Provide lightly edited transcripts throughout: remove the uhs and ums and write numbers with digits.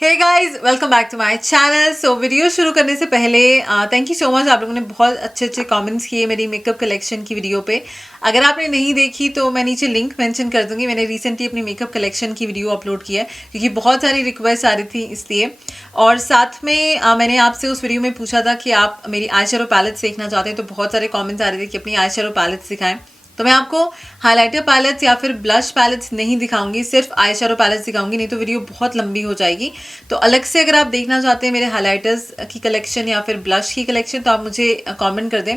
Hey guys, welcome back to my channel. So video शुरू करने से पहले थैंक यू सो मच। आप लोगों ने बहुत अच्छे अच्छे कमेंट्स किए मेरी मेकअप कलेक्शन की वीडियो पे। अगर आपने नहीं देखी तो मैं नीचे लिंक मेंशन कर दूंगी। मैंने रिसेंटली अपनी मेकअप कलेक्शन की वीडियो अपलोड की है क्योंकि बहुत सारी रिक्वेस्ट आ रही थी इसलिए। और साथ में मैंने आपसे उस वीडियो में पूछा था कि आप मेरी आई शेडो पैलेट्स देखना चाहते हैं, तो बहुत सारे कॉमेंट्स आ रहे थे कि अपनी आई शेडो पैलेट्स दिखाएं। तो मैं आपको हाइलाइटर पैलेट्स या फिर ब्लश पैलेट्स नहीं दिखाऊंगी, सिर्फ आई शेडो पैलेट्स दिखाऊंगी, नहीं तो वीडियो बहुत लंबी हो जाएगी। तो अलग से अगर आप देखना चाहते हैं मेरे हाइलाइटर्स की कलेक्शन या फिर ब्लश की कलेक्शन तो आप मुझे कमेंट कर दें।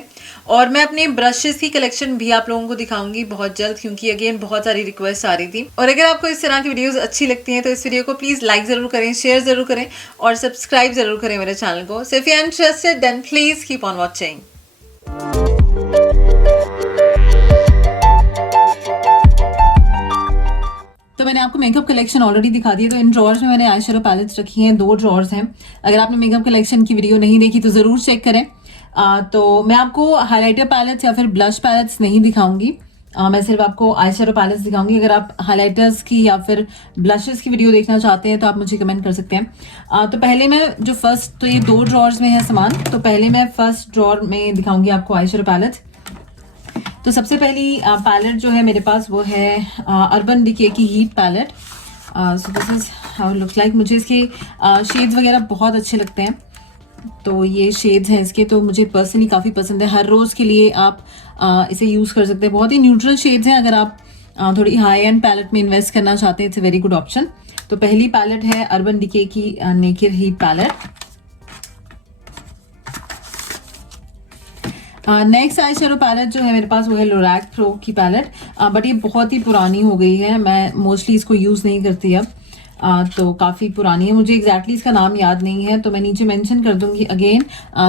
और मैं अपने ब्रशेस की कलेक्शन भी आप लोगों को दिखाऊंगी बहुत जल्द, क्योंकि अगेन बहुत सारी रिक्वेस्ट आ रही थी। और अगर आपको इस तरह की वीडियोस अच्छी लगती हैं तो इस वीडियो को प्लीज़ लाइक ज़रूर करें, शेयर ज़रूर करें और सब्सक्राइब ज़रूर करें मेरे चैनल को। So if you are interested then please keep on watching. तो मैंने आपको मेकअप कलेक्शन ऑलरेडी दिखा दी है। तो इन ड्रॉर्स में मैंने आई शेडो पैलेट्स रखी हैं, 2 ड्रॉर्स हैं। अगर आपने मेकअप कलेक्शन की वीडियो नहीं देखी तो ज़रूर चेक करें। तो मैं आपको हाइलाइटर पैलेट्स या फिर ब्लश पैलेट्स नहीं दिखाऊंगी, मैं सिर्फ आपको आई शेडो पैलेट्स दिखाऊंगी। अगर आप हाइलाइटर्स की या फिर ब्लशेस की वीडियो देखना चाहते हैं तो आप मुझे कमेंट कर सकते हैं। तो पहले मैं जो फर्स्ट, तो ये 2 ड्रॉर्स में है सामान, तो पहले मैं फर्स्ट ड्रॉर में दिखाऊंगी आपको आई शेडो पैलेट्स। तो सबसे पहली पैलेट जो है मेरे पास वो है अर्बन डिके की heat palette. So this is how looks like. मुझे इसके शेड्स वगैरह बहुत अच्छे लगते हैं। तो ये शेड्स हैं इसके, तो मुझे पर्सनली काफ़ी पसंद है। हर रोज़ के लिए आप इसे यूज़ कर सकते हैं। बहुत ही न्यूट्रल शेड्स हैं। अगर आप थोड़ी हाई एंड पैलेट में इन्वेस्ट करना चाहते हैं it's a very good option. तो पहली पैलेट है अर्बन डिके की Naked Heat palette. Next eye shadow palette जो है मेरे पास वो है लोरैक प्रो की पैलेट, बट ये बहुत ही पुरानी हो गई है। मैं मोस्टली इसको यूज़ नहीं करती अब, तो काफ़ी पुरानी है। मुझे एग्जैक्टली इसका नाम याद नहीं है, तो मैं नीचे मेंशन कर दूंगी अगेन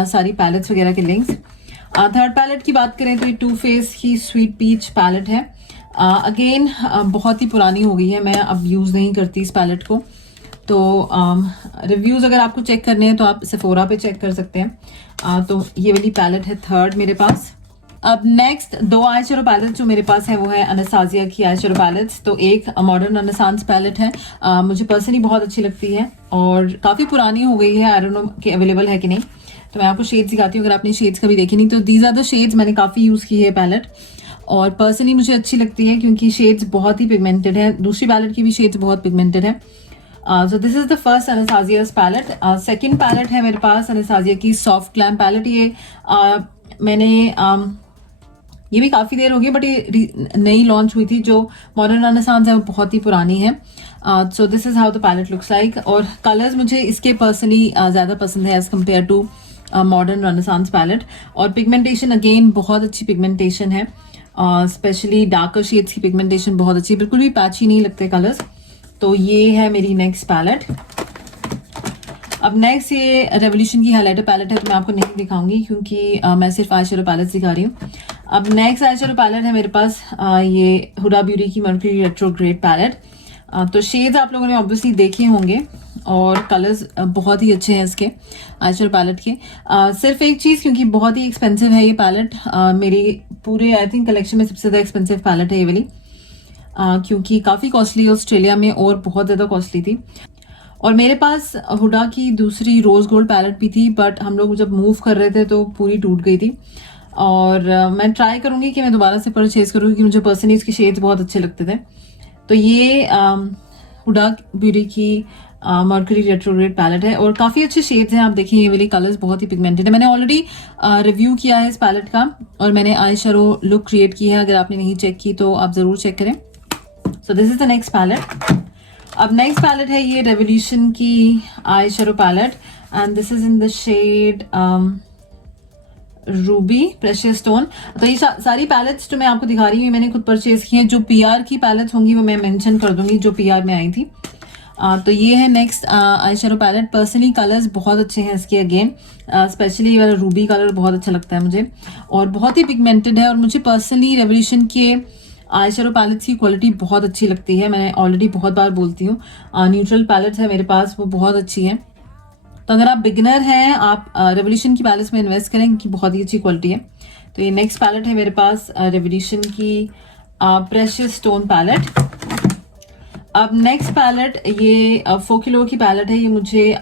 सारी पैलेट्स वगैरह के लिंक्स। थर्ड पैलेट की बात करें तो ये टू फेस की स्वीट पीच पैलेट है। अगेन बहुत ही पुरानी हो गई है, मैं अब यूज़ नहीं करती इस पैलेट को। तो रिव्यूज़ अगर आपको चेक करने हैं तो आप सेफोरा पे चेक कर सकते हैं। तो ये वाली पैलेट है थर्ड मेरे पास। अब नेक्स्ट 2 आई शेडो पैलेट जो मेरे पास है वो है अनास्तासिया की आई शेडो पैलेट्स। तो एक मॉडर्न रेनेसांस पैलेट है, मुझे पर्सनली बहुत अच्छी लगती है और काफ़ी पुरानी हो गई है। आई डोंट नो कि अवेलेबल है कि नहीं, तो मैं आपको शेड्स दिखाती हूँ अगर आपने शेड्स कभी देखी नहीं तो। दीज आर द शेड्स, मैंने काफ़ी यूज़ की है पैलेट और पर्सनली मुझे अच्छी लगती है क्योंकि शेड्स बहुत ही पिगमेंटेड है। दूसरी पैलेट की भी शेड्स बहुत पिगमेंटेड है। So this is the first Anastasia's palette. Second palette है मेरे पास अनास्तासिया की सॉफ्ट ग्लैम पैलेट। ये मैंने ये भी काफ़ी देर हो गई, बट ये नई लॉन्च हुई थी। जो मॉडर्न रेनेसांस है वो बहुत ही पुरानी है। So this is how the palette looks like. और कलर्स मुझे इसके पर्सनली ज़्यादा पसंद है as compare to Modern Renaissance palette. और पिगमेंटेशन अगेन बहुत अच्छी पिगमेंटेशन है, स्पेशली डार्कर शेड्स की पिगमेंटेशन बहुत अच्छी, बिल्कुल भी पैची नहीं लगते कलर्स। तो ये है मेरी नेक्स्ट पैलेट। अब नेक्स्ट ये रेवोल्यूशन की हाइलाइटर पैलेट है, तो मैं आपको नहीं दिखाऊंगी क्योंकि मैं सिर्फ आई शेडो पैलेट्स दिखा रही हूँ। अब नेक्स्ट आई शेडो पैलेट है मेरे पास ये हुडा ब्यूटी की मर्क्यूरी रेट्रोग्रेड पैलेट। तो शेड्स आप लोगों ने ऑब्वियसली देखे होंगे और कलर्स बहुत ही अच्छे हैं इसके आई शेडो पैलेट के। सिर्फ एक चीज़, क्योंकि बहुत ही एक्सपेंसिव है ये पैलेट, मेरी पूरे आई थिंक कलेक्शन में सबसे ज़्यादा एक्सपेंसिव पैलेट है ये वाली, क्योंकि काफ़ी कॉस्टली है ऑस्ट्रेलिया में और बहुत ज़्यादा कॉस्टली थी। और मेरे पास हुडा की दूसरी रोज़ गोल्ड पैलेट भी थी, बट हम लोग जब मूव कर रहे थे तो पूरी टूट गई थी। और मैं ट्राई करूँगी कि मैं दोबारा से परचेज़ करूँ क्योंकि मुझे पर्सनली इसके शेड्स बहुत अच्छे लगते थे। तो ये हुडा ब्यूटी की मर्क्यूरी रेट्रोग्रेड पैलेट है और काफ़ी अच्छे शेड्स हैं। आप देखिए ये वाली कलर्स बहुत ही पिगमेंटेड है। मैंने ऑलरेडी रिव्यू किया है इस पैलेट का और मैंने आई शेडो लुक क्रिएट की है। अगर आपने नहीं चेक की तो आप ज़रूर चेक करें। So this is the next palette. अब नेक्स्ट पैलेट है ये रेवोल्यूशन की eye shadow palette and this is in the shade ruby precious stone. तो ये सारी पैलेट्स जो मैं आपको दिखा रही हूँ मैंने खुद परचेज की हैं। जो पीआर की पैलेट्स होंगी वो मैं मेंशन कर दूंगी जो पीआर में आई थी। तो ये है next eye shadow palette. Personally colours बहुत अच्छे हैं इसके अगेन, स्पेशली वाला रूबी कलर बहुत अच्छा लगता है मुझे और बहुत ही पिगमेंटेड है। और मुझे पर्सनली रेवोल्यूशन के आई शेडो पैलेट्स की क्वालिटी बहुत अच्छी लगती है। मैं ऑलरेडी बहुत बार बोलती हूँ, न्यूट्रल पैलेट्स है मेरे पास वो बहुत अच्छी है। तो अगर आप बिगिनर हैं आप रेवोल्यूशन की पैलेट्स में इन्वेस्ट करें क्योंकि बहुत ही अच्छी क्वालिटी है। तो ये नेक्स्ट पैलेट है मेरे पास रेवोल्यूशन की प्रेशियस स्टोन पैलेट। अब नेक्स्ट पैलेट ये फोकिलोर की पैलेट है। ये मुझे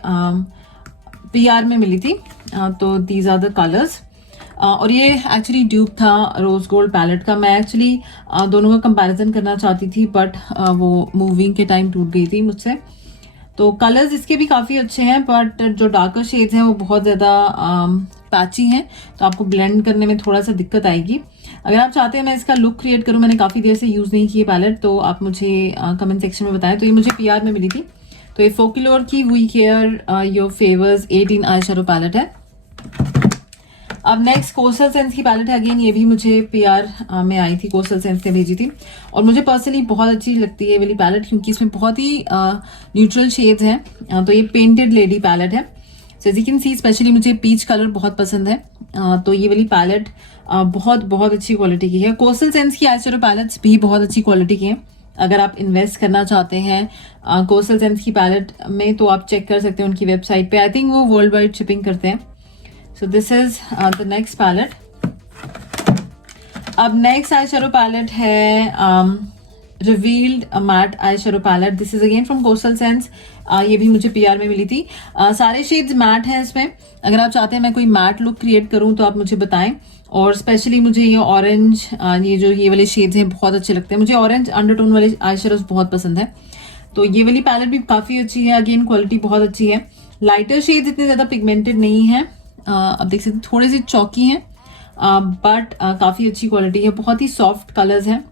PR में मिली थी। तो दीज आर द कलर्स। और ये एक्चुअली ड्यूप था रोज गोल्ड पैलेट का। मैं एक्चुअली दोनों का कंपैरिजन करना चाहती थी, बट वो मूविंग के टाइम टूट गई थी मुझसे। तो कलर्स इसके भी काफ़ी अच्छे हैं, बट जो डार्कर शेड्स हैं वो बहुत ज़्यादा पैची हैं, तो आपको ब्लेंड करने में थोड़ा सा दिक्कत आएगी। अगर आप चाहते हैं मैं इसका लुक क्रिएट करूं, मैंने काफ़ी देर से यूज़ नहीं की है पैलेट, तो आप मुझे कमेंट सेक्शन में बताएं। तो ये मुझे PR में मिली थी। तो ये फोकिलोर की we care your favours 18 eye shadow palette है। अब नेक्स्ट कोस्टल सेंस की पैलेट है। अगेन ये भी मुझे PR में आई थी, कोस्टल सेंस ने भेजी थी, और मुझे पर्सनली बहुत अच्छी लगती है ये वाली पैलेट, क्योंकि इसमें बहुत ही न्यूट्रल शेड्स हैं। तो ये पेंटेड लेडी पैलेट है। So as you can see, specially मुझे पीच कलर बहुत पसंद है। तो ये वाली पैलेट बहुत बहुत अच्छी क्वालिटी की है। कोस्टल सेंस की आई शैडो पैलेट्स भी बहुत अच्छी क्वालिटी की हैं। अगर आप इन्वेस्ट करना चाहते हैं कोस्टल सेंस की पैलेट में, तो आप चेक कर सकते हैं उनकी वेबसाइट पे। आई थिंक वो वर्ल्ड वाइड शिपिंग करते हैं। So this is the next palette. अब next eyeshadow palette है revealed matte eyeshadow palette. This is again from Coastal Scents. ये भी मुझे PR में मिली थी। सारे शेड्स मैट हैं इसमें। अगर आप चाहते हैं मैं कोई मैट लुक क्रिएट करूं तो आप मुझे बताएं। और स्पेशली मुझे ये ऑरेंज, ये वाले शेड्स हैं बहुत अच्छे लगते हैं मुझे। ऑरेंज अंडरटोन वाले आईशैडोज बहुत पसंद है। तो ये वाली पैलेट भी काफ़ी अच्छी है। अगेन क्वालिटी बहुत अच्छी है। लाइटर शेड्स इतने ज़्यादा पिगमेंटेड नहीं है। अब देख सकते थोड़ी सी चौकी हैं, बट काफ़ी अच्छी क्वालिटी है। बहुत ही सॉफ्ट कलर्स हैं।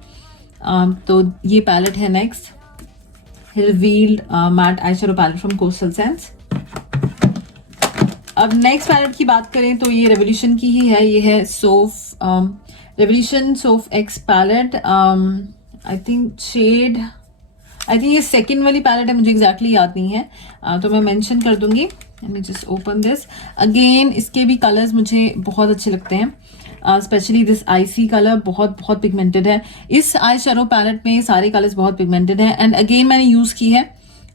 तो ये पैलेट है next revealed matte eye shadow palette from Coastal Scents. अब नेक्स्ट पैलेट की बात करें तो ये रेवोल्यूशन की ही है। ये है Soph Revolution Soph X palette. I think ये सेकेंड वाली पैलेट है, मुझे एग्जैक्टली याद नहीं है। तो मैं मेंशन कर दूंगी। Let me just open this. Again, इसके भी कलर्स मुझे बहुत अच्छे लगते हैं। स्पेशली दिस आईसी कलर बहुत पिगमेंटेड है। इस आई शैडो पैलेट में सारे कलर्स बहुत पिगमेंटेड हैं। एंड अगेन मैंने यूज़ की है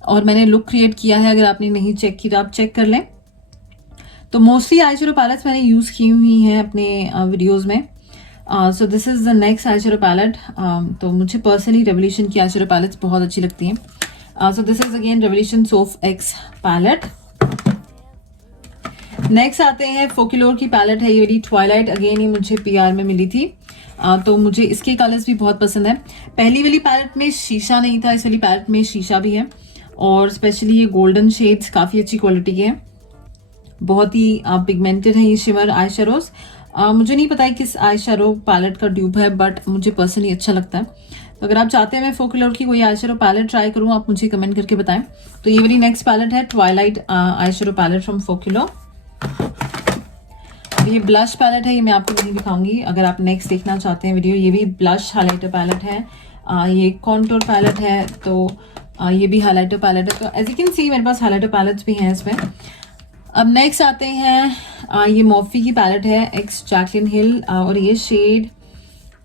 और मैंने लुक क्रिएट किया है। अगर आपने नहीं चेक की तो आप चेक कर लें। तो मोस्टली आई शैडो पैलेट्स मैंने यूज़ की हुई हैं अपने वीडियोज़ में। So this is the next eye shadow palette. तो मुझे पर्सनली रेवोल्यूशन की आई शैडो पैलेट्स बहुत अच्छी लगती हैं। So this is again Revolution Soph X palette. Next आते हैं फोकिलोर की पैलेट है ये वाली ट्वाइलाइट। अगेन ये मुझे PR में मिली थी। तो मुझे इसके कलर्स भी बहुत पसंद है। पहली वाली पैलेट में शीशा नहीं था, इस वाली पैलेट में शीशा भी है। और स्पेशली ये गोल्डन शेड्स काफ़ी अच्छी क्वालिटी के हैं। बहुत ही पिगमेंटेड है ये शिमर आई शैडोज। मुझे नहीं पता है किस आई शैडो पैलेट का ड्यूब है, बट मुझे पर्सनली अच्छा लगता है। तो अगर आप चाहते हैं मैं फोकिलोर की कोई आई शैडो पैलेट ट्राई करूँ, आप मुझे कमेंट करके बताएं। तो ये वाली नेक्स्ट पैलेट है twilight eye shadow palette from Focallure. ये ब्लश पैलेट है, ये मैं आपको नहीं दिखाऊंगी। अगर आप नेक्स्ट देखना चाहते हैं वीडियो, ये भी ब्लश हाइलाइटर पैलेट है। ये कॉन्टूर पैलेट है। तो ये भी हाइलाइटर पैलेट है। तो एज यू कैन सी मेरे पास हाइलाइटर पैलेट्स भी हैं इसमें। अब नेक्स्ट आते हैं ये मॉफी की पैलेट है एक्स जैकलिन हिल। और ये शेड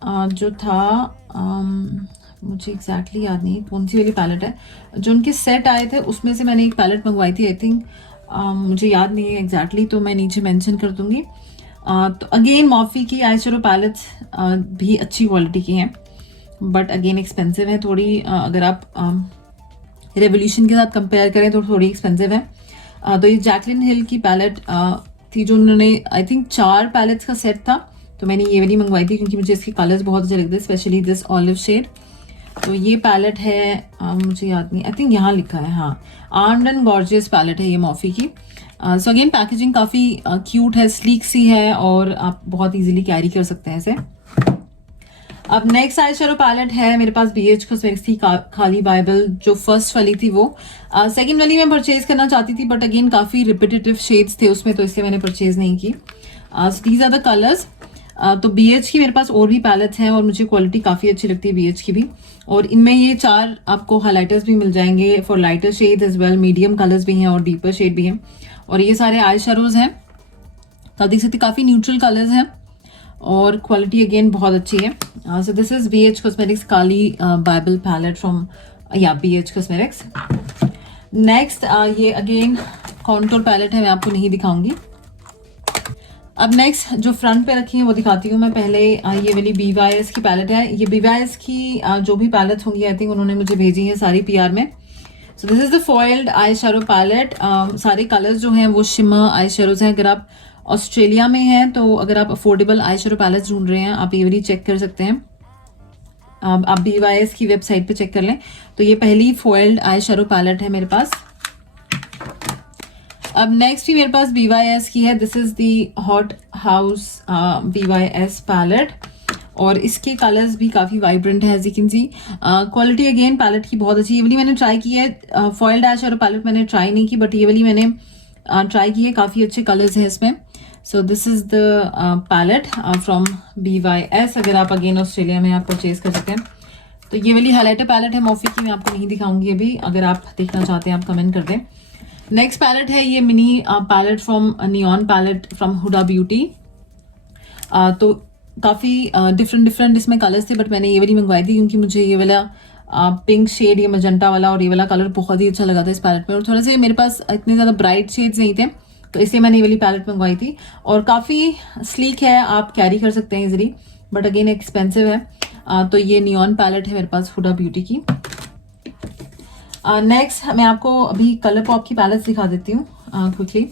जो था मुझे एग्जैक्टली याद नहीं कौन सी वाली पैलेट है। जो उनके सेट आए थे उसमें से मैंने एक पैलेट मंगवाई थी। आई थिंक मुझे याद नहीं है एग्जैक्टली, तो मैं नीचे मेंशन कर दूंगी। तो अगेन मॉफी की आई शैडो पैलेट्स भी अच्छी क्वालिटी की हैं, बट अगेन एक्सपेंसिव है थोड़ी। अगर आप रेवोल्यूशन के साथ कंपेयर करें तो थोड़ी एक्सपेंसिव है। तो ये जैकलिन हिल की पैलेट थी जो उन्होंने आई थिंक 4 पैलेट्स का सेट था। तो मैंने ये वाली मंगवाई थी क्योंकि मुझे इसके कलर्स बहुत अच्छे लगते हैं, स्पेशली दिस ऑलिव शेड। तो ये पैलेट है मुझे याद नहीं, आई थिंक यहाँ लिखा है, हाँ, आर्म्ड एंड गॉर्जियस पैलेट है ये मॉफी की। सो अगेन पैकेजिंग काफ़ी क्यूट है, स्लीक सी है, और आप बहुत इजीली कैरी कर सकते हैं इसे। अब नेक्स्ट आई शैडो पैलेट है मेरे पास BH कॉस्मेटिक्स की खाली बाइबल। जो फर्स्ट वाली थी वो सेकंड वाली मैं परचेज करना चाहती थी, बट अगेन काफ़ी रिपीटेटिव शेड्स थे उसमें, तो इसलिए मैंने परचेज नहीं की। These are the colours. तो BH की मेरे पास और भी पैलेट्स हैं और मुझे क्वालिटी काफ़ी अच्छी लगती है BH की भी। और इनमें ये 4 आपको हाइलाइटर्स भी मिल जाएंगे for lighter shade as well. Medium colours भी हैं और डीपर शेड भी हैं। और ये सारे आई शैडोज हैं, तो आप देख सकते काफ़ी न्यूट्रल कलर्स हैं और क्वालिटी अगेन बहुत अच्छी है। So this is BH cosmetics Carli Bybel palette from BH cosmetics. Next ये अगेन कॉन्टूर पैलेट है, मैं आपको नहीं दिखाऊंगी। अब नेक्स्ट जो फ्रंट पे रखी है वो दिखाती हूँ मैं। पहले ये वाली BYS की पैलेट है। ये BYS की जो भी पैलेट्स होंगी आई थिंक उन्होंने मुझे भेजी है सारी PR में। So this is the foiled eye shadow palette. सारे कलर्स जो हैं वो शिमर आई शेडोज हैं। अगर आप ऑस्ट्रेलिया में हैं तो अगर आप अफोर्डेबल आई शेडो पैलेट्स ढूंढ रहे हैं आप ये वाली चेक कर सकते हैं। आप BYS की वेबसाइट पे चेक कर लें। तो ये पहली फॉइल्ड आई शेडो पैलेट है मेरे पास। अब नेक्स्ट भी मेरे पास BYS की है। This is the hot house BYS palette और इसके कलर्स भी काफ़ी वाइब्रेंट है as you can see. Quality again palette की बहुत अच्छी। ये वाली मैंने ट्राई की है। फॉइल्ड आई शेडो पैलेट मैंने ट्राई नहीं की बट ये वाली मैंने ट्राई की है। काफ़ी अच्छे कलर्स हैं इसमें। So this is the palette from BYS। अगर आप अगेन ऑस्ट्रेलिया में आप परचेज कर सकते हैं। तो ये वाली हाईलाइटर पैलेट है मोफी की। मैं आपको नहीं दिखाऊंगी अभी। अगर आप देखना चाहते हैं आप कमेंट कर दें। नेक्स्ट पैलेट है ये mini palette from neon palette from Huda Beauty. तो काफ़ी डिफरेंट इसमें कलर्स थे बट मैंने ये वाली मंगवाई थी क्योंकि मुझे ये वाला पिंक शेड, ये मजंटा वाला और ये वाला कलर बहुत ही अच्छा लगा था इस पैलेट में। और थोड़ा से मेरे पास इतने ज़्यादा ब्राइट शेड्स नहीं थे तो इसलिए मैंने ये वाली पैलेट मंगवाई थी। और काफ़ी स्लीक है, आप कैरी कर सकते हैं इजीली बट अगेन एक्सपेंसिव है। तो ये नियॉन पैलेट है मेरे पास हुडा ब्यूटी की। नेक्स्ट मैं आपको अभी कलर पॉप की पैलेट्स दिखा देती हूँ क्विकली।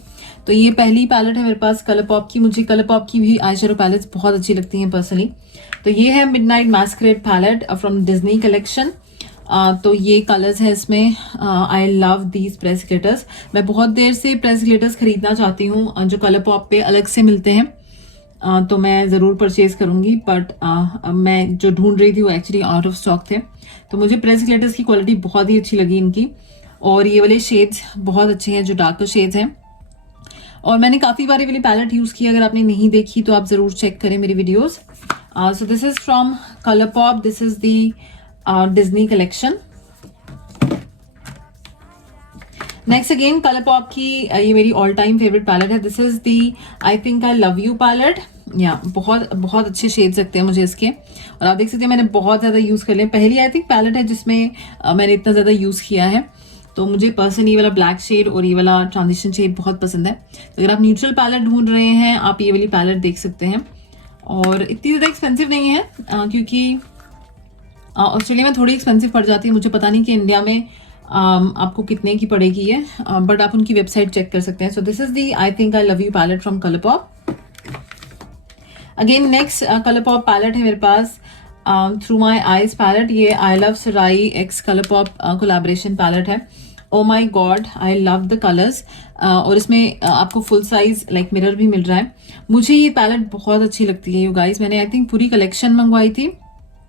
तो ये पहली पैलेट है मेरे पास कलर पॉप की। मुझे कलर पॉप की भी आई शेडो पैलेट्स बहुत अच्छी लगती हैं पर्सनली। तो ये है midnight masquerade palette from Disney collection. तो ये कलर्स है इसमें। I love these press glitters. मैं बहुत देर से प्रेस ग्लिटर्स खरीदना चाहती हूँ जो कलर पॉप पे अलग से मिलते हैं। तो मैं ज़रूर परचेज करूँगी बट मैं जो ढूंढ रही थी वो एक्चुअली आउट ऑफ स्टॉक थे। तो मुझे प्रेस ग्लिटर्स की क्वालिटी बहुत ही अच्छी लगी इनकी। और ये वाले शेड्स बहुत अच्छे हैं जो डार्कर शेड्स हैं। और मैंने काफ़ी बार ये वाली पैलेट यूज़ की। अगर आपने नहीं देखी तो आप ज़रूर चेक करें मेरी videos. So this is from colour Pop. This is the Disney collection. Next again Colour Pop की ये मेरी ऑल टाइम फेवरेट पैलेट है। This is the I think I love you palette. या बहुत अच्छे शेड्स लगते हैं मुझे इसके। और आप देख सकते हैं मैंने बहुत ज़्यादा यूज़ कर लिया। पहली आई थिंक पैलेट है जिसमें मैंने इतना ज़्यादा यूज़ किया है। तो मुझे पर्सनली ये वाला ब्लैक शेड और ये वाला ट्रांजिशन शेड बहुत पसंद है। तो अगर आप न्यूट्रल पैलेट ढूंढ रहे हैं आप ये वाली पैलेट देख सकते हैं। और इतनी ज़्यादा एक्सपेंसिव नहीं है क्योंकि ऑस्ट्रेलिया में थोड़ी एक्सपेंसिव पड़ जाती है। मुझे पता नहीं कि इंडिया में आपको कितने की पड़ेगी है बट आप उनकी वेबसाइट चेक कर सकते हैं। So this is the I think I love you palette from colour pop. Again next colour pop palette है मेरे पास थ्रू माई आईज पैलेट। ये I love Sarai X ColourPop collaboration palette है। Oh my God I love the colours. और इसमें आपको full size like mirror भी मिल रहा है। मुझे ये पैलेट बहुत अच्छी लगती है यू गाइस। मैंने आई थिंक पूरी कलेक्शन मंगवाई थी।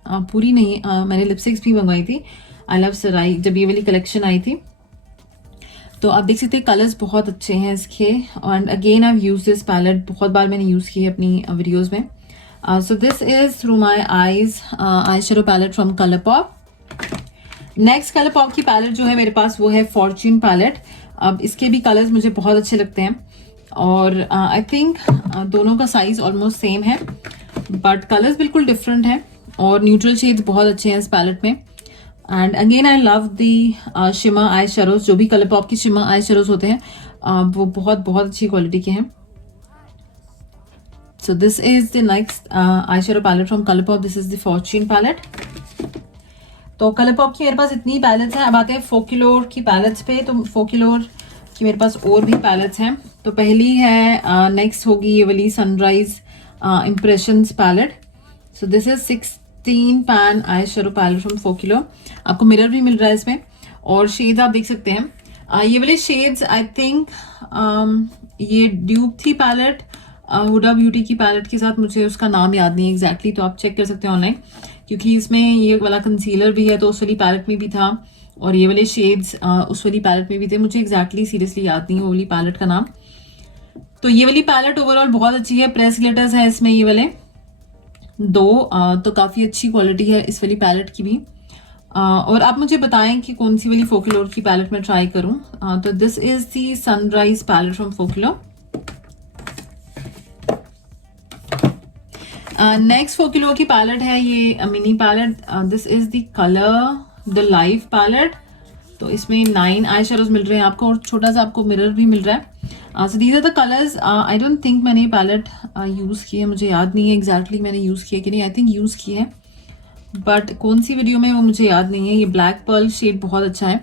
पूरी नहीं मैंने लिपस्टिक्स भी मंगवाई थी आई लव सराई जब ये वाली कलेक्शन आई थी। तो आप देख सकते हैं कलर्स बहुत अच्छे हैं इसके। And again I use this palette बहुत बार मैंने यूज़ की है अपनी वीडियोज़ में। So this is through my eyes eye shadow palette from colour Pop. Next colour Pop की पैलेट जो है मेरे पास वो है फॉर्च्यून पैलेट। अब इसके भी कलर्स मुझे बहुत अच्छे लगते हैं और आई थिंक दोनों का साइज ऑलमोस्ट सेम है बट कलर्स बिल्कुल डिफरेंट है और न्यूट्रल शेड्स बहुत अच्छे हैं इस पैलेट में। And again I love the shimmer eye shadows. जो भी कलर पॉप की शिमर आई शेडोज होते हैं वो बहुत अच्छी क्वालिटी के हैं। So this is the next eye shadow palette from colour Pop. This is the fortune palette. तो कलर पॉप की मेरे पास इतनी पैलेट्स हैं। अब आते हैं फोक्यूलोर की पैलेट्स पे। तो फोक्यूलोर की मेरे पास और भी पैलेट्स हैं। तो पहली है नेक्स्ट होगी ये वाली sunrise impressions palette. So this is 16 pan eye shadow palette from Focallure. आपको मिरर भी मिल रहा है इसमें और शेड्स आप देख सकते हैं। ये वाले शेड्स आई थिंक ये ड्यूब थी पैलेट हुडा ब्यूटी की पैलेट के साथ। मुझे उसका नाम याद नहीं है एग्जैक्टली तो आप चेक कर सकते हैं ऑनलाइन क्योंकि इसमें ये वाला कंसीलर भी है तो उस वाली पैलेट में भी था और ये वाले शेड्स उस वाली पैलेट में भी थे। मुझे एग्जैक्टली सीरियसली याद नहीं है वो वाली पैलेट का नाम। तो ये वाली पैलेट ओवरऑल बहुत अच्छी है। प्रेस ग्लिटर्स है इसमें ये वाले दो। तो काफ़ी अच्छी क्वालिटी है इस वाली पैलेट की भी। और आप मुझे बताएं कि कौन सी वाली फोक्यूलोर की पैलेट में ट्राई करूं। तो this is the sunrise palette from Focallure. Next Focallure की पैलेट है ये mini palette. This is the colour the life palette. तो इसमें 9 आई शेडोज मिल रहे हैं आपको और छोटा सा आपको मिरर भी मिल रहा है। So these are the colours. I don't think मैंने पैलेट यूज़ की है, मुझे याद नहीं है एग्जैक्टली मैंने यूज़ किया कि नहीं. आई थिंक यूज़ की है, बट कौन सी वीडियो में वो मुझे याद नहीं है. ये ब्लैक पर्ल शेड बहुत अच्छा है.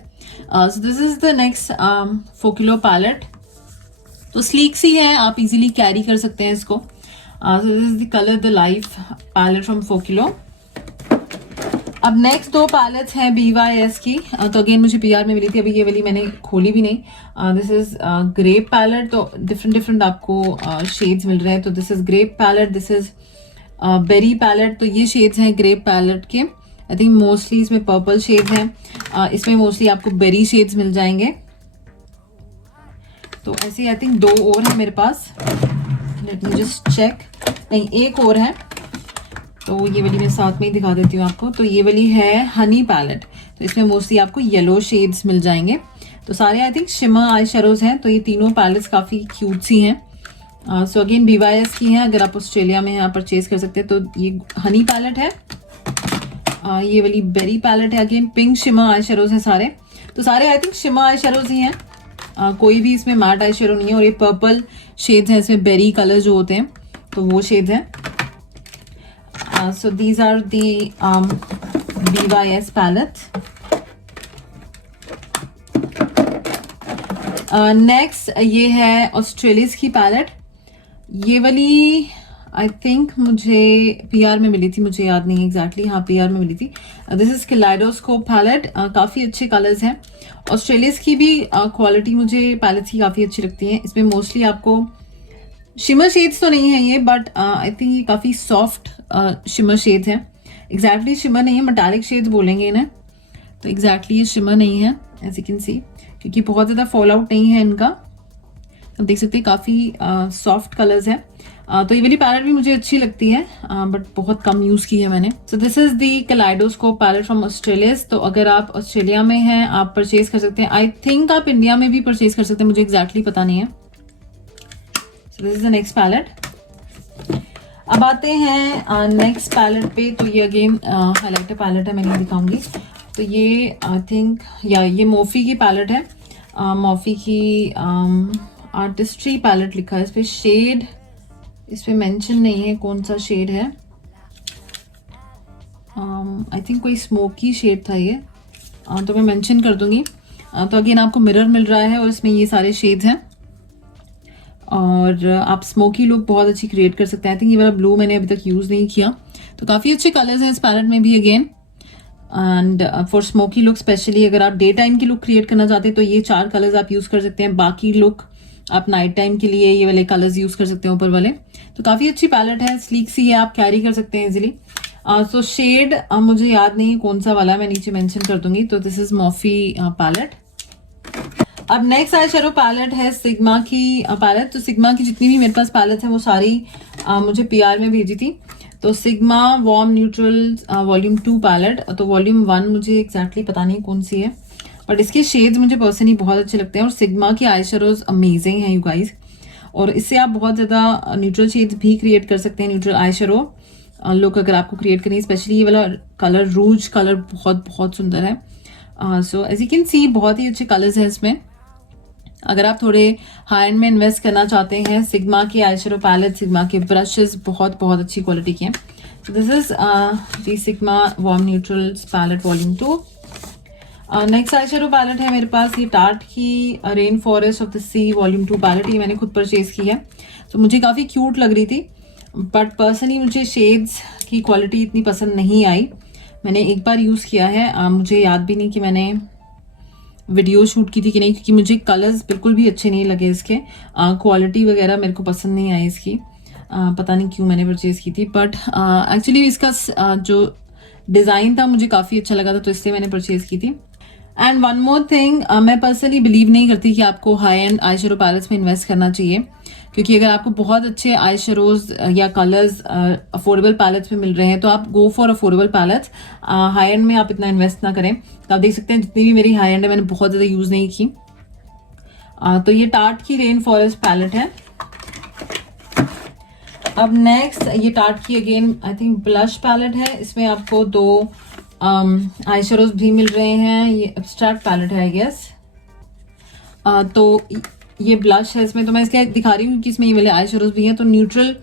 So this is the next Focallure palette. तो स्लीक सी है, आप इजीली कैरी कर सकते हैं इसको. So this is the colour the life palette from Focallure. अब नेक्स्ट दो पैलेट्स हैं BYS की. तो अगेन मुझे PR में मिली थी, अभी ये वाली मैंने खोली भी नहीं. This is grape palette. तो डिफरेंट आपको शेड्स मिल रहे हैं. तो this is grape palette, this is berry palette. तो ये शेड्स हैं ग्रेप पैलेट के. आई थिंक मोस्टली इसमें पर्पल शेड्स हैं. इसमें मोस्टली आपको बेरी शेड्स मिल जाएंगे. तो ऐसे आई थिंक दो और है मेरे पास. Let me just check. नहीं, एक और है. तो ये वाली मैं साथ में ही दिखा देती हूँ आपको. तो ये वाली है हनी पैलेट. तो इसमें मोस्टली आपको येलो शेड्स मिल जाएंगे. तो सारे I think shimmer eye shadows हैं. तो ये तीनों पैलेट्स काफ़ी क्यूट सी हैं. सो अगेन BYS की हैं. अगर आप ऑस्ट्रेलिया में यहाँ परचेज कर सकते हैं. तो ये हनी पैलेट है. ये वाली बेरी पैलेट है. Again pink shimmer eye shadows हैं सारे. तो सारे I think shimmer eye shadows ही हैं. कोई भी इसमें मैट आई शेडो नहीं है. और ये पर्पल शेड्स हैं, इसमें बेरी कलर जो होते हैं तो वो शेड्स हैं. So these are the BYS palettes. Next ये है ऑस्ट्रेलियाज की पैलेट. ये वाली आई थिंक मुझे PR में मिली थी, मुझे याद नहीं एग्जैक्टली. हाँ, PR में मिली थी. This is kaleidoscope palette. काफ़ी अच्छे कलर्स हैं. ऑस्ट्रेलियाज की भी क्वालिटी मुझे पैलेट्स की काफ़ी अच्छी लगती है. इसमें मोस्टली आपको शिमर शेड्स तो नहीं है ये, बट आई थिंक ये काफ़ी सॉफ्ट शिमर शेड्स हैं. एग्जैक्टली शिमर नहीं है, मेटालिक शेड्स बोलेंगे इन्हें. तो एग्जैक्टली ये शिमर नहीं है एज यू कैन सी, क्योंकि बहुत ज़्यादा फॉल आउट नहीं है इनका. तो देख सकते हैं काफ़ी सॉफ्ट कलर्स हैं. तो ये वाली पैलेट भी मुझे अच्छी लगती है, बट बहुत कम यूज़ की है मैंने. So this is the kaleidoscope palette from Australia. तो अगर आप ऑस्ट्रेलिया में हैं आप परचेज कर सकते हैं. आई थिंक आप इंडिया में भी परचेज कर सकते हैं, मुझे एग्जैक्टली पता नहीं है. This is the next palette. अब आते हैं नेक्स्ट पैलेट पे. तो ये अगेन हाईलाइटर पैलेट है, मैं नहीं दिखाऊंगी. तो ये आई थिंक ये मोफी की पैलेट है. मोफी की आर्टिस्ट्री पैलेट लिखा है इस पर. शेड इस पर मेंशन नहीं है कौन सा शेड है. आई थिंक कोई स्मोकी शेड था ये. तो मैं मेंशन कर दूंगी. तो अगेन आपको मिरर मिल रहा है और इसमें ये सारे शेड्स हैं. और आप स्मोकी लुक बहुत अच्छी क्रिएट कर सकते हैं. आई थिंक ये वाला ब्लू मैंने अभी तक यूज़ नहीं किया. तो काफ़ी अच्छे कलर्स हैं इस पैलेट में भी again. And for smoky look specially अगर आप डे टाइम की लुक क्रिएट करना चाहते हैं तो ये 4 कलर्स आप यूज़ कर सकते हैं. बाकी लुक आप नाइट टाइम के लिए ये वाले कलर्स यूज़ कर सकते हैं ऊपर वाले. तो काफ़ी अच्छी पैलेट है, स्लीक सी है, आप कैरी कर सकते हैं इजिली. सो शेड मुझे याद नहीं है कौन सा वाला है, मैं नीचे मेंशन कर दूंगी. तो दिस इज मोफी पैलेट. अब नेक्स्ट आई शेडो पैलेट है सिग्मा की पैलेट. तो सिग्मा की जितनी भी मेरे पास पैलेट्स हैं वो सारी मुझे PR में भेजी थी. तो Sigma warm neutral volume 2 palette. तो वॉल्यूम 1 मुझे एग्जैक्टली पता नहीं कौन सी है, बट इसके शेड्स मुझे पर्सनली बहुत अच्छे लगते हैं. और सिग्मा की आई शेडोज अमेजिंग हैं यू गाइज. और इससे आप बहुत ज़्यादा न्यूट्रल शेड्स भी क्रिएट कर सकते हैं. न्यूट्रल आई शेडो लुक अगर आपको क्रिएट करनी है, स्पेशली ये वाला कलर रूज कलर बहुत बहुत सुंदर है. So as you can see बहुत ही अच्छे कलर्स हैं इसमें. अगर आप थोड़े हाई एंड में इन्वेस्ट करना चाहते हैं, सिग्मा की आई शेडो पैलेट, सिग्मा के ब्रशेस बहुत बहुत अच्छी क्वालिटी के हैं. So this is the Sigma Warm Neutrals Palette Volume 2. Next eye shadow palette है मेरे पास. ये टार्ट की rain forest of the sea volume 2 palette. ये मैंने खुद परचेज की है. तो मुझे काफ़ी क्यूट लग रही थी, बट पर्सनली मुझे शेड्स की क्वालिटी इतनी पसंद नहीं आई. मैंने एक बार यूज़ किया है, मुझे याद भी नहीं कि मैंने वीडियो शूट की थी कि नहीं, क्योंकि मुझे कलर्स बिल्कुल भी अच्छे नहीं लगे इसके. क्वालिटी वगैरह मेरे को पसंद नहीं आई इसकी. पता नहीं क्यों मैंने परचेज़ की थी, बट एक्चुअली इसका जो डिज़ाइन था मुझे काफ़ी अच्छा लगा था, तो इसलिए मैंने परचेज़ की थी. एंड वन मोर थिंग, मैं पर्सनली बिलीव नहीं करती कि आपको high end eye shadow palettes में इन्वेस्ट करना चाहिए, क्योंकि अगर आपको बहुत अच्छे आई शेडोज या कलर्स अफोर्डेबल पैलेट्स में मिल रहे हैं तो आप go for affordable palettes. High end में आप इतना इन्वेस्ट ना करें. तो आप देख सकते हैं जितनी भी मेरी हाई एंड है मैंने बहुत ज़्यादा यूज़ नहीं की. तो ये टार्ट की रेन फॉरेस्ट पैलेट है. अब नेक्स्ट ये टार्ट की again I think blush palette है. इसमें आपको 2 आई शेडोज भी मिल रहे हैं. ये एब्स्ट्रैक्ट पैलेट है आई गेस. तो ये ब्लश है इसमें, तो मैं इसलिए दिखा रही हूँ क्योंकि इसमें ये वाले आई शेडोज भी हैं, तो न्यूट्रल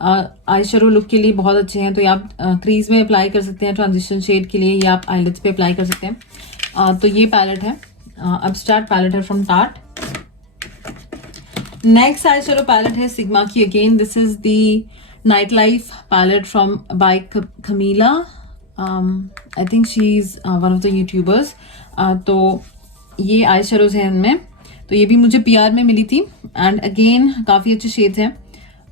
आई शेडो लुक के लिए बहुत अच्छे हैं। तो ये आप क्रीज में अप्लाई कर सकते हैं ट्रांजिशन शेड के लिए, या आप आईलिड्स पे अप्लाई कर सकते हैं। तो ये पैलेट है, अबस्ट्रैक्ट पैलेट है from Tarte. Next eye shadow palette है सिग्मा की again, this is the night life palette from by Camila, I think she is one of the YouTubers. तो ये आई शेडोज हैं इनमें, तो ये भी मुझे पीआर में मिली थी, एंड अगेन काफ़ी अच्छे शेड्स हैं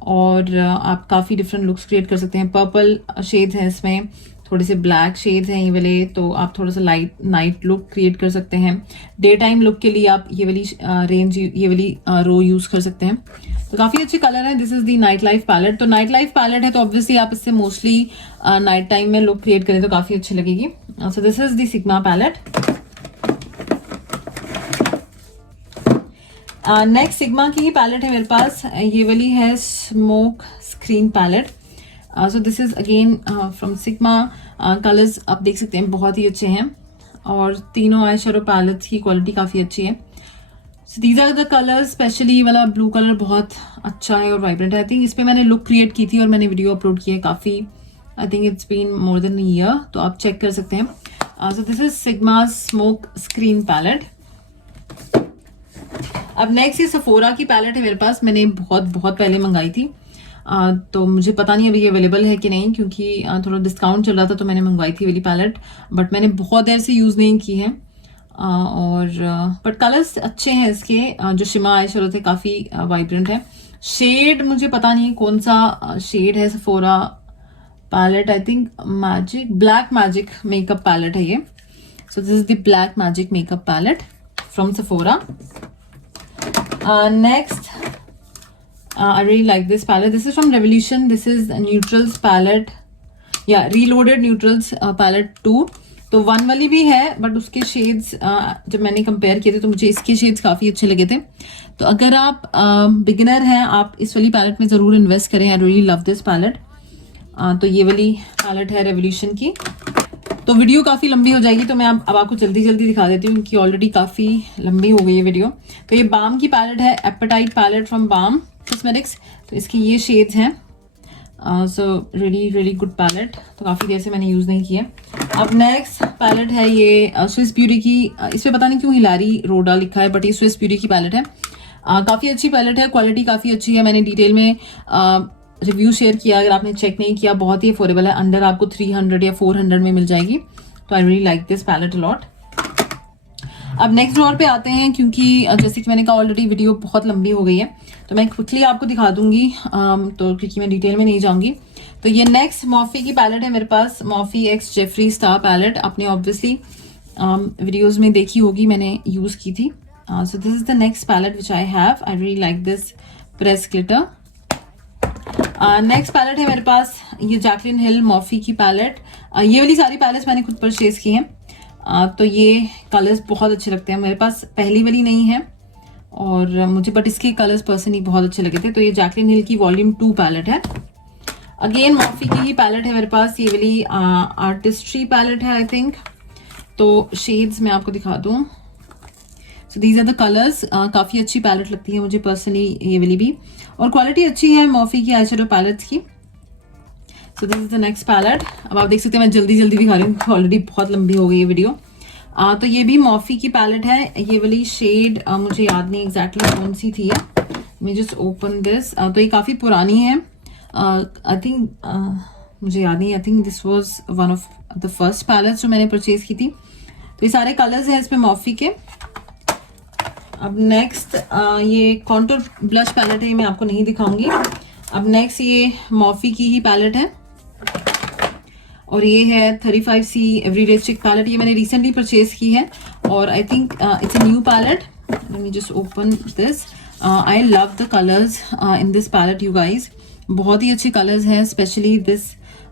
और आप काफ़ी डिफरेंट लुक्स क्रिएट कर सकते हैं। पर्पल शेड्स हैं इसमें, थोड़े से ब्लैक शेड्स हैं ये वाले, तो आप थोड़ा सा लाइट नाइट लुक क्रिएट कर सकते हैं। डे टाइम लुक के लिए आप ये वाली रेंज, ये वाली रो यूज़ कर सकते हैं। तो काफ़ी अच्छे कलर है। This is the night life palette. तो नाइट लाइफ पैलेट है तो ऑब्वियसली आप इससे मोस्टली नाइट टाइम में लुक क्रिएट करें तो काफ़ी अच्छी लगेगी। So this is the Sigma palette. Next Sigma की ही पैलेट है मेरे पास, ये वाली है smoke screen palette. So this is again from Sigma. Colours आप देख सकते हैं बहुत ही अच्छे हैं, और तीनों आई शेडो पैलेट्स की क्वालिटी काफ़ी अच्छी है। So these are the colours, specially वाला ब्लू कलर बहुत अच्छा है और वाइब्रेंट है। आई थिंक इस पर मैंने लुक क्रिएट की थी और मैंने वीडियो अपलोड की है काफ़ी, I think it's been more than year, तो आप चेक कर सकते हैं। So this is Sigma smoke screen palette. अब नेक्स्ट ये सफोरा की पैलेट है मेरे पास, मैंने बहुत पहले मंगाई थी, तो मुझे पता नहीं अभी अवेलेबल है कि नहीं, क्योंकि थोड़ा डिस्काउंट चल रहा था तो मैंने मंगवाई थी वाली पैलेट, बट मैंने बहुत देर से यूज़ नहीं की है। और बट कलर्स अच्छे हैं इसके, जो शिमा आई शेडो थे काफ़ी वाइब्रेंट है। शेड मुझे पता नहीं कौन सा शेड है Sephora palette, I think magic, black magic makeup palette है ये। So this is the black magic makeup palette from Sephora. Next, I really like this palette. This is from Revolution. This is a neutrals palette. Yeah, reloaded neutrals palette 2. तो 1 वाली भी है, but उसके shades जब मैंने compare किए थे तो मुझे इसके शेड्स काफ़ी अच्छे लगे थे। तो अगर आप बिगिनर हैं, आप इस वाली पैलेट में ज़रूर इन्वेस्ट करें। I really love this palette. तो ये वाली पैलेट है रेवोल्यूशन की। तो वीडियो काफ़ी लंबी हो जाएगी, तो मैं अब आपको जल्दी दिखा देती हूँ क्योंकि ऑलरेडी काफ़ी लंबी हो गई है वीडियो। तो ये बाम की पैलेट है, appetite palette from Balm cosmetics. तो इसकी ये शेड्स हैं। So really good palette. तो काफ़ी देर से मैंने यूज़ नहीं किया। अब नेक्स्ट पैलेट है ये स्विस ब्यूटी की। इस पर पता नहीं क्यों हिलारी रोडा लिखा है, बट ये स्विस ब्यूटी की पैलेट है। काफ़ी अच्छी पैलेट है, क्वालिटी काफ़ी अच्छी है। मैंने डिटेल में रिव्यू शेयर किया, अगर आपने चेक नहीं किया, बहुत ही अफोर्डेबल है, अंडर आपको 300 या 400 में मिल जाएगी। तो I really like this palette a lot. अब नेक्स्ट ड्रॉअर पे आते हैं, क्योंकि जैसे कि मैंने कहा ऑलरेडी वीडियो बहुत लंबी हो गई है, तो मैं क्विकली आपको दिखा दूंगी, तो क्योंकि मैं डिटेल में नहीं जाऊंगी। तो ये नेक्स्ट मॉफी की पैलेट है मेरे पास, Morphe X Jeffree Star palette. आपने ऑब्वियसली वीडियोज़ में देखी होगी, मैंने यूज़ की थी। So this is the next palette which I have. I really like this press glitter. Next palette है मेरे पास ये जैकलिन हिल मॉफी की पैलेट। ये वाली सारी पैलेट्स मैंने खुद परचेज की हैं। तो ये कलर्स बहुत अच्छे लगते हैं। मेरे पास पहली वाली नहीं है और मुझे बट इसके कलर्स पर्सनली बहुत अच्छे लगे थे। तो ये जैकलिन हिल की वॉल्यूम 2 पैलेट है। अगेन मॉफी की ही पैलेट है मेरे पास, ये वाली आर्टिस्ट्री पैलेट है आई थिंक। तो शेड्स मैं आपको दिखा दूँ। So these are the colours. काफ़ी अच्छी पैलेट लगती है मुझे पर्सनली ये वाली भी, और क्वालिटी अच्छी है मॉफी की आई शेडो पैलेट्स की। So this is the next palette. अब आप देख सकते हैं मैं जल्दी दिखा रही हूँ, ऑलरेडी बहुत लंबी हो गई है वीडियो। तो ये भी मॉफी की पैलेट है। ये वाली शेड मुझे याद नहीं एग्जैक्टली कौन सी थी। मैं जस्ट ओपन दिस। तो ये काफ़ी पुरानी है, आई थिंक मुझे याद नहीं, I think this was one of the first palettes जो मैंने परचेज की थी। तो ये सारे कलर्स हैं इसमें मॉफी के। अब नेक्स्ट ये कॉन्टूर ब्लश पैलेट है, ये मैं आपको नहीं दिखाऊंगी। अब नेक्स्ट ये मॉफी की ही पैलेट है, और ये है 35C एवरीडे चिक पैलेट। ये मैंने रिसेंटली परचेज की है और I think it's a new palette. Let me just open this. I love the colours in this palette you guys. बहुत ही अच्छे कलर्स हैं, स्पेशली दिस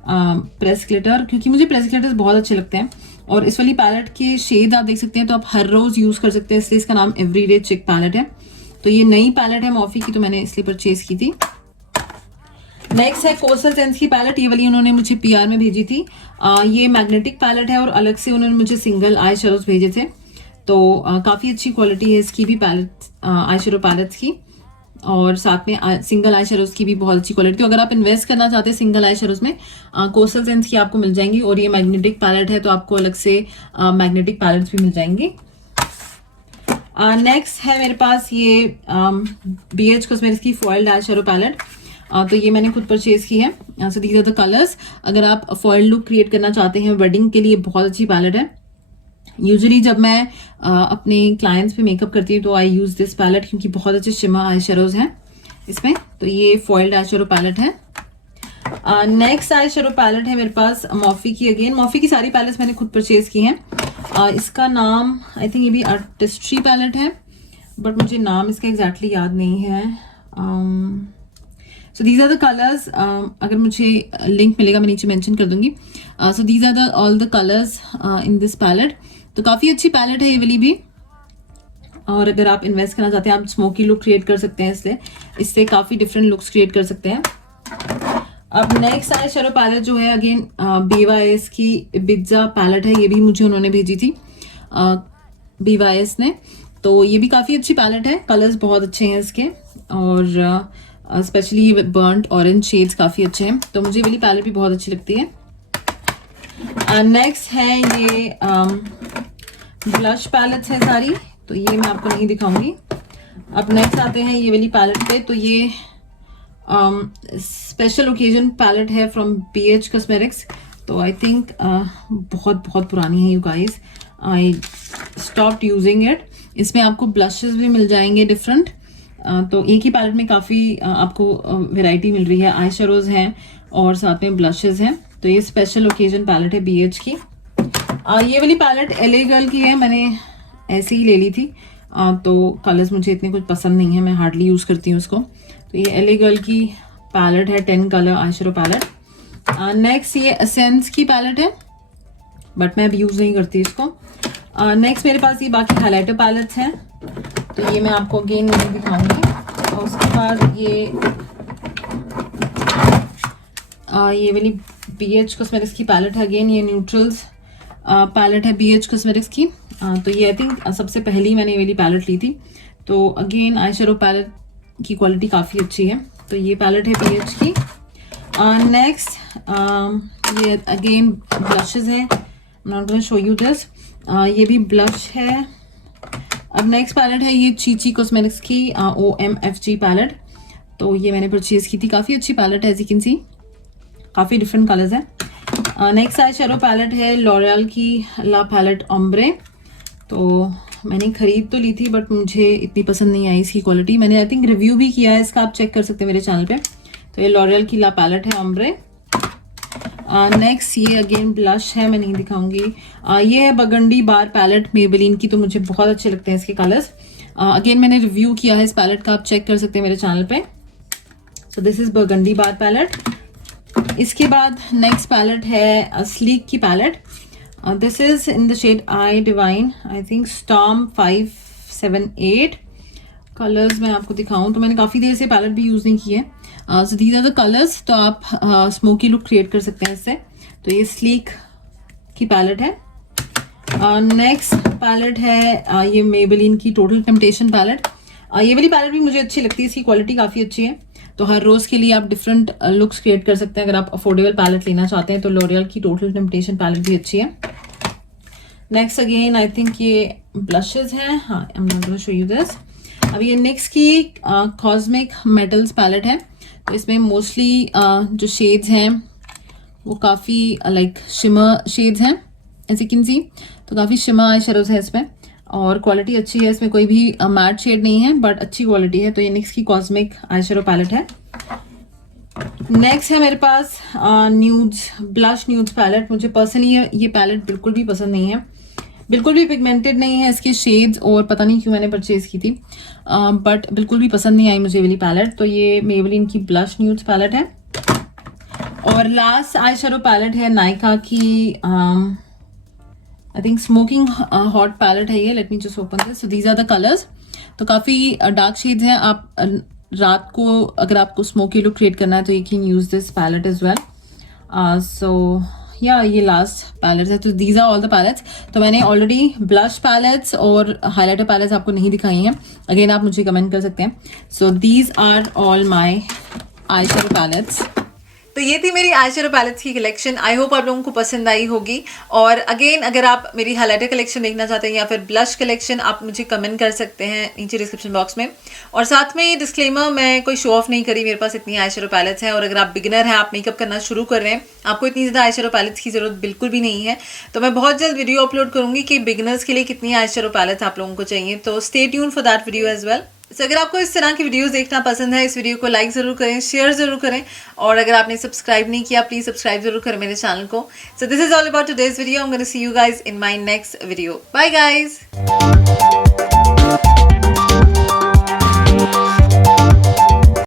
प्रेस ग्लिटर, क्योंकि मुझे प्रेस ग्लिटर्स बहुत अच्छे लगते हैं। और इस वाली पैलेट के शेड आप देख सकते हैं, तो आप हर रोज यूज कर सकते हैं, इसलिए इसका नाम एवरीडे चिक पैलेट है। तो ये नई पैलेट है मॉफी की, तो मैंने इसलिए परचेज की थी। नेक्स्ट है कोस्टल सेंस की पैलेट। ये वाली उन्होंने मुझे पीआर में भेजी थी। ये मैग्नेटिक पैलेट है और अलग से उन्होंने मुझे सिंगल आई शेडोज भेजे थे। तो काफ़ी अच्छी क्वालिटी है इसकी भी पैलेट, आई शेडो पैलेट्स की। और साथ में सिंगल आई शेडोज की भी बहुत अच्छी क्वालिटी। तो अगर आप इन्वेस्ट करना चाहते हैं सिंगल आई शेडोज में, कोस्टल सेंस की आपको मिल जाएंगी। और ये मैग्नेटिक पैलेट है तो आपको अलग से मैग्नेटिक पैलेट्स भी मिल जाएंगी। नेक्स्ट है मेरे पास ये BH कॉस्मेटिक्स की फॉइल्ड आई शेडो पैलेट। तो ये मैंने खुद परचेज की है। So these are the colours. अगर आप फॉइल्ड लुक क्रिएट करना चाहते हैं वेडिंग के लिए, बहुत अच्छी पैलेट है। यूजुअली जब मैं अपने क्लाइंट्स पे मेकअप करती हूँ तो आई यूज दिस पैलेट, क्योंकि बहुत अच्छे शिमर आई शेडोज हैं इसमें। तो ये फॉइल्ड आई शेडो पैलेट है। नेक्स्ट आई शेडो पैलेट है मेरे पास मॉफी की। अगेन मॉफी की सारी पैलेट्स मैंने खुद परचेज की हैं। इसका नाम आई थिंक ये भी आर्टिस्ट्री पैलेट है, बट मुझे नाम इसका एग्जैक्टली याद नहीं है। So these are the colours. अगर मुझे लिंक मिलेगा मैं नीचे मेंशन कर दूंगी। So these are the all the colours in this palette. तो काफ़ी अच्छी पैलेट है ये वाली भी। और अगर आप इन्वेस्ट करना चाहते हैं, आप स्मोकी लुक क्रिएट कर सकते हैं इससे काफ़ी डिफरेंट लुक्स क्रिएट कर सकते हैं। अब नेक्स्ट आई शेडो पैलेट जो है अगेन BYS की बिज्जा पैलेट है। ये भी मुझे उन्होंने भेजी थी BYS ने। तो ये भी काफ़ी अच्छी पैलेट है, कलर्स बहुत अच्छे हैं इसके। और स्पेशली बर्न्ट ऑरेंज शेड्स काफ़ी अच्छे हैं। तो मुझे ये वाली पैलेट भी बहुत अच्छी लगती है। नेक्स्ट है ये ब्लश पैलेट्स है सारी, तो ये मैं आपको नहीं दिखाऊंगी। अब नेक्स्ट आते हैं ये वाली पैलेट पे। तो ये स्पेशल ओकेजन पैलेट है फ्रॉम BH कॉस्मेटिक्स। तो आई थिंक बहुत बहुत पुरानी है you guys, I stopped using it. इसमें आपको ब्लशेस भी मिल जाएंगे डिफरेंट। तो एक ही पैलेट में काफ़ी आपको वैरायटी मिल रही है। आई शेडोज हैं और साथ में ब्लशेस हैं। तो ये स्पेशल ओकेजन पैलेट है BH की। ये वाली पैलेट LA गर्ल की है, मैंने ऐसे ही ले ली थी। तो कलर्स मुझे इतने कुछ पसंद नहीं है, मैं हार्डली यूज़ करती हूँ उसको। तो ये LA गर्ल की पैलेट है, 10 colour eye shadow palette. Next ये एसेंस की पैलेट है, बट मैं अब यूज़ नहीं करती इसको। नेक्स्ट मेरे पास ये बाकी हाइलाइटर पैलेट्स हैं, तो ये मैं आपको अगेन नहीं दिखाऊंगी। और उसके बाद ये वाली BH कॉस्मेटिक्स की पैलेट है। अगेन ये न्यूट्रल्स पैलेट है BH कॉस्मेटिक्स की। तो ये आई थिंक सबसे पहली मैंने ये वाली पैलेट ली थी। तो अगेन आई शेडो पैलेट की क्वालिटी काफ़ी अच्छी है। तो ये पैलेट है BH की। नेक्स्ट ये अगेन ब्लशेस है, not gonna show you this. ये भी ब्लश है। अब नेक्स्ट पैलेट है ये चीची कॉस्मेटिक्स की OMFG पैलेट। तो ये मैंने परचेज की थी, काफ़ी अच्छी पैलेट है, एज यू कैन सी काफ़ी डिफरेंट कलर्स हैं। नेक्स्ट आई शेडो पैलेट है लॉरियल की ला पैलेट ओम्ब्रे। तो मैंने खरीद तो ली थी बट मुझे इतनी पसंद नहीं आई इसकी क्वालिटी। मैंने आई थिंक रिव्यू भी किया है इसका, आप चेक कर सकते हैं मेरे चैनल पे। तो ये लॉरियल की ला पैलेट है ओम्ब्रे। नेक्स्ट ये अगेन ब्लश है, मैं नहीं दिखाऊंगी। ये है बर्गंडी बार पैलेट मेबेलिन की। तो मुझे बहुत अच्छे लगते हैं इसके कलर्स। अगेन मैंने रिव्यू किया है इस पैलेट का, आप चेक कर सकते हैं मेरे चैनल पे। So this is burgundy bar palette. इसके बाद नेक्स्ट पैलेट है स्लीक की palette. This is in the shade I divine, I think storm 578। Colours मैं आपको दिखाऊं तो मैंने काफ़ी देर से पैलेट भी यूज़ नहीं की है। So these are the colours. तो आप स्मोकी लुक क्रिएट कर सकते हैं इससे। तो ये स्लीक की पैलेट है। नेक्स्ट पैलेट है ये मेबेलिन की टोटल टेम्पटेशन पैलेट। ये वाली पैलेट भी मुझे अच्छी लगती है, इसकी क्वालिटी काफ़ी अच्छी है। तो हर रोज़ के लिए आप डिफरेंट लुक्स क्रिएट कर सकते हैं। अगर आप अफोर्डेबल पैलेट लेना चाहते हैं तो लॉरियल की टोटल टेम्पटेशन पैलेट भी अच्छी है। नेक्स्ट अगेन आई थिंक ये ब्लशेस हैं। हाँ, I am not gonna show you this. अब ये नेक्स्ट की कॉस्मिक मेटल्स पैलेट है। तो इसमें मोस्टली जो शेड्स हैं वो काफ़ी लाइक शिमर शेड्स हैं, एज यू कैन सी। तो काफ़ी शिमर आई शेडोज है इसमें और क्वालिटी अच्छी है। इसमें कोई भी मैट शेड नहीं है बट अच्छी क्वालिटी है। तो ये नेक्स्ट की कॉस्मिक आई शेडो पैलेट है। नेक्स्ट है मेरे पास न्यूड्स ब्लश न्यूड्स पैलेट। मुझे पर्सनली ये पैलेट बिल्कुल भी पसंद नहीं है, बिल्कुल भी पिगमेंटेड नहीं है इसके शेड्स, और पता नहीं क्यों मैंने परचेज की थी बट बिल्कुल भी पसंद नहीं आई मुझे वाली पैलेट। तो ये मेबेलिन की ब्लश न्यूड्स पैलेट है। और लास्ट आई शेडो पैलेट है नायका की I think smoking hot palette है ये। Let me just open this. So these are the colours. तो काफ़ी डार्क शेड्स हैं। आप रात को अगर आपको स्मोकी लुक क्रिएट करना है तो you can use this palette as well. So या ये लास्ट पैलेट्स है। तो these are all the palettes. तो मैंने ऑलरेडी ब्लश पैलेट्स और हाइलाइटर पैलेट्स आपको नहीं दिखाई हैं, अगेन आप मुझे कमेंट कर सकते हैं। So these are all my eye shadow palettes. तो ये थी मेरी आई शेडो पैलेट्स की कलेक्शन। आई होप आप लोगों को पसंद आई होगी। और अगेन अगर आप मेरी हाइलाइटर कलेक्शन देखना चाहते हैं या फिर ब्लश कलेक्शन, आप मुझे कमेंट कर सकते हैं नीचे डिस्क्रिप्शन बॉक्स में। और साथ में डिस्क्लेमर, मैं कोई शो ऑफ नहीं करी, मेरे पास इतनी आई शेडो पैलेट्स हैं। और अगर आप बिगिनर हैं, आप मेकअप करना शुरू कर रहे हैं, आपको इतनी ज़्यादा आई शेडो पैलेट्स की ज़रूरत बिल्कुल भी नहीं है। तो मैं बहुत जल्द वीडियो अपलोड करूँगी कि बिगिनर्स के लिए कितनी आई शेडो पैलेट्स आप लोगों को चाहिए। तो stay tune for that video as well. तो अगर आपको इस तरह की वीडियोस देखना पसंद है, इस वीडियो को लाइक ज़रूर करें, शेयर ज़रूर करें। और अगर आपने सब्सक्राइब नहीं किया, प्लीज़ सब्सक्राइब ज़रूर करें मेरे चैनल को। So this is all about today's video. I am gonna see you guys in my next video. Bye guys.